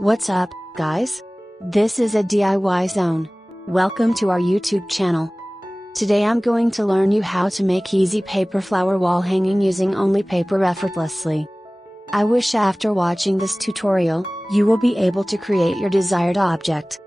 What's up, guys? This is a DIY zone. Welcome to our YouTube channel. Today I'm going to learn you how to make easy paper flower wall hanging using only paper effortlessly. I wish after watching this tutorial, you will be able to create your desired object.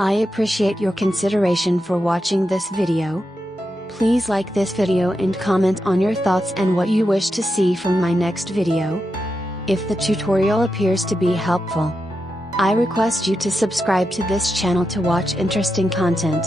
I appreciate your consideration for watching this video. Please like this video and comment on your thoughts and what you wish to see from my next video. If the tutorial appears to be helpful, I request you to subscribe to this channel to watch interesting content.